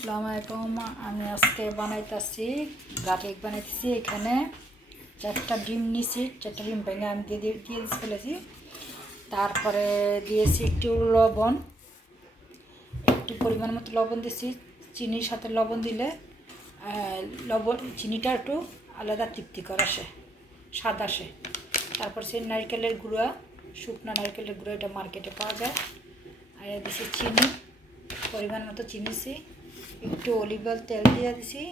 আসসালামু আলাইকুম। আমি আজকে বানাইতেছি কেক বানাইতেছি। এখানে 4টা ডিম নিছি, 4টা ডিম ভেঙে আমি দিয়ে ফেলেছি। তারপরে দিয়েছি একটু লবণ, একটু পরিমাণ মতো লবণ দিয়েছি। চিনির সাথে লবণ দিলে চিনিটা একটু আলাদা তৃপ্তিকর আসে, স্বাদ আসে। তারপর সে নারকেলের গুঁড়া, শুকনো নারকেলের গুঁড়া, এটা মার্কেটে পাওয়া যায়। আর দিয়েছি চিনি, পরিমাণ মতো চিনিছি, একটু অলিভ অয়েল তেল দিয়ে দিছি,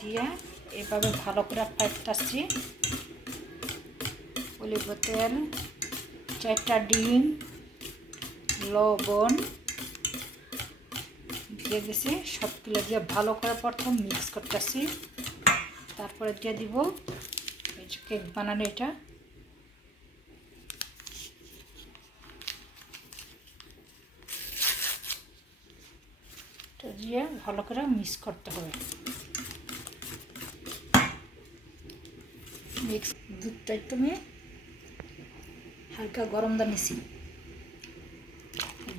দিয়ে এভাবে ভালো করে ফাটাচ্ছি। অলিভ তেল, 4টা ডিম, লবণ দিয়ে দিছি, সবগুলো দিয়ে ভালো করে প্রথম মিক্স করতেছি। তারপরে দিয়ে দিব এই যে কেক বানানো এটা, দিয়ে ভালো করে মিক্স করতে হবে। মিক্স দুধটা একটু আমি হালকা গরম নিছি,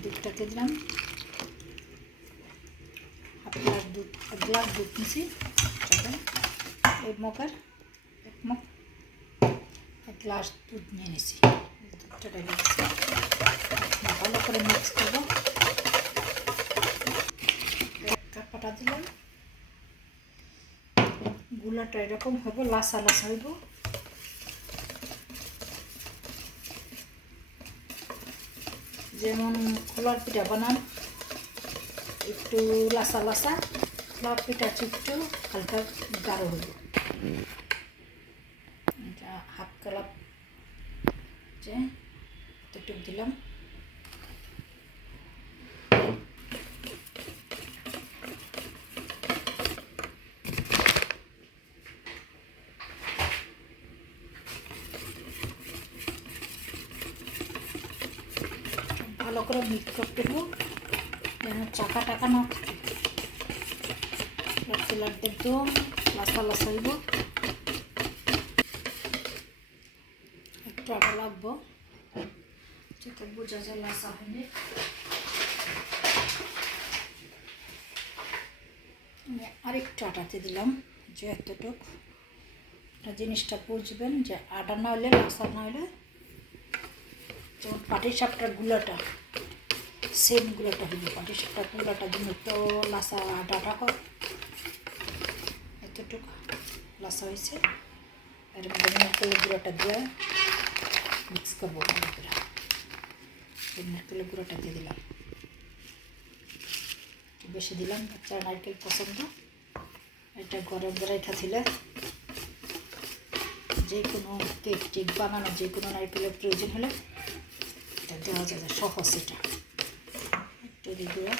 দুধটাকে দিলাম, এক গ্লাস দুধ নিছি, এক মগের এক গ্লাস দুধ নিয়ে নিছি। দুধটা ঢেলে দিচ্ছি, ভালো করে মিক্স করবো। পাটা দিলাম, গুলাটা এরকম হবে, লাসা লাসা হইব। যেমন খোলার পিঠা বানান, একটু লাসা লাসা, খোলার পিঠা একটু হালকা গাঢ় হইব। এটা হাফ কাপ যে একটু দিলাম, ভালো করে মিক্স করতে দেবো যেন চাকা টাকা না থাকে। একদম লাসা লাসা হইব, একটু আটা লাগবো যাতে বোঝা যায় লাসা হয়নি। আমি আরেকটু আটাতে দিলাম, যে এতটুকু জিনিসটা বুঝবেন যে আটা না হলে, লাসা না হলে, যেমন পাটিসাপটার গুঁড়াটা, সেম গুঁড়াটা হইবে। পাটিসাপটার গুঁড়াটা জন্য তো লাসা আটাটা হয়, এতটুকু লাসা হয়েছে। এর মধ্যে নারকেলের গুঁড়াটা দিয়ে মিক্স করবো ভালো করে। নারকেলের গুঁড়াটা দিয়ে দিলাম, বেশি দিলাম, বাচ্চারা নারকেল পছন্দ। এটা ঘরে রেখা ছিলে যে কোনো কেক টেক বানানো, যে কোনো নারকেলের প্রয়োজন হলে এটা দেওয়া যায়, সহজ। এটা একটু দিয়ে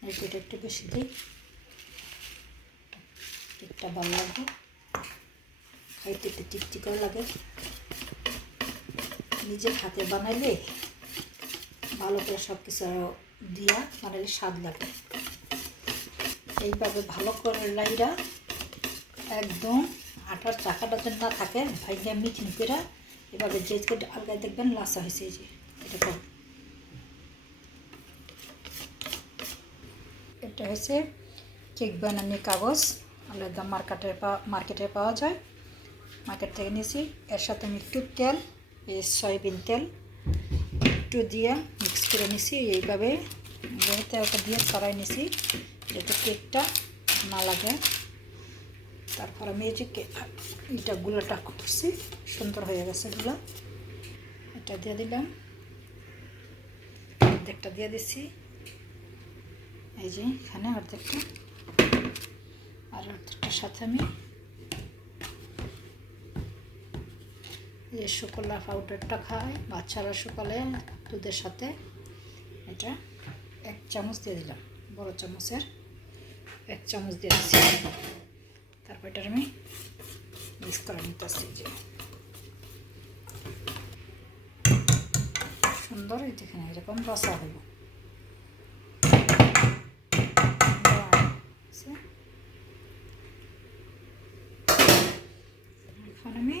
নারকেলটা একটু বেশি দিই, কেকটা ভালো লাগবে, খাইতে একটু টিকটিকও লাগে। নিজের হাতে বানাইলে ভালো করে সব কিছু দিয়া বানাইলে স্বাদ লাগে। এইভাবে ভালো করে লাইরা একদম আটার চাকাটা যেন না থাকে, ভাইয়া মিটিং করে এভাবে যে আলগায় দেখবেন লাসা হয়েছে। এই যে এরকম, এটা হচ্ছে কেক বানানোর কাগজ, আলাদা মার্কেটে পাওয়া যায়, মার্কেট থেকে নিয়েছি। এর সাথে আমি একটু তেল, এই সয়াবিন তেল একটু দিয়ে মিক্স করে নিছি। এইভাবে তেলটা দিয়ে ছড়াই নিছি যাতে কেকটা না লাগে। তারপর আমি এই যে এটা গুঁড়োটা করছি, সুন্দর হয়ে গেছে গুলো, এটা দিয়ে দিলাম, অর্ধেকটা দিয়ে দিচ্ছি, এই যে এখানে অর্ধেকটা, আর অর্ধেকটার সাথে আমি এই শুকলা পাউডারটা খাই, বাচ্চারা সকালে দুধের সাথে, এটা 1 চামচ দিয়ে দিলাম, বড় চামচের 1 চামচ দিয়ে দিচ্ছি। তারপর এটা আমি মিক্স করে নিতেছি, যে সুন্দর এখানে এরকম রসা হইব। এখন আমি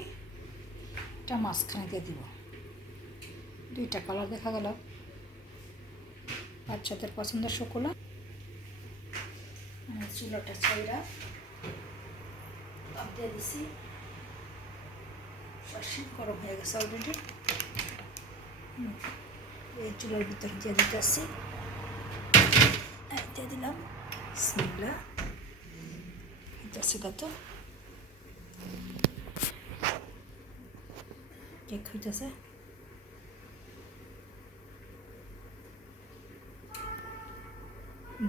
এটা মাঝখানে দিয়ে দিব, 2টা কালার দেখা গেল, বাচ্চাদের পছন্দের শোকলা। চুলাটা ছাইরা তাপ দিয়ে দিছি, সবসময় গরম হয়ে গেছে অলরেডি। এই চুলার ভিতর দিয়ে দিতেছি, দিয়ে দিলাম বিসমিল্লাহ। হইতেছে কত কেক হইতেছে।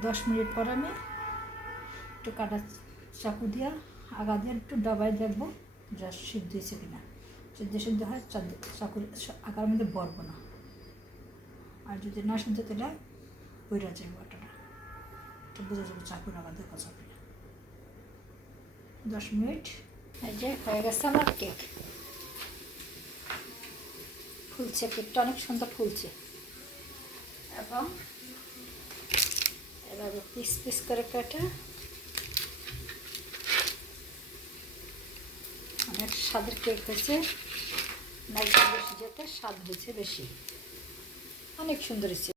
দশ মিনিট পর আমি একটু কাটা চাকু দিয়া আগা দিয়ে একটু ডাবায় দেখবো যা সিদ্ধ হয়েছে কিনা। সিদ্ধ হয় চাকুর আগার মধ্যে বলবো না, আর যদি না সিদ্ধ তাহলে বইরা যাবে ওটা, একটু বুঝে যাবো চাকুর আবার দেখা যাবে না। 10 মিনিট এই যে হয়ে গেছে আমার কেক। ফুলছে, কেকটা অনেক সুন্দর ফুলছে। এবং এভাবে পিস পিস করে কেটে অনেক স্বাদের কেক হয়েছে। নারকেল বেশি যেতে স্বাদ হয়েছে বেশি, অনেক সুন্দর হয়েছে।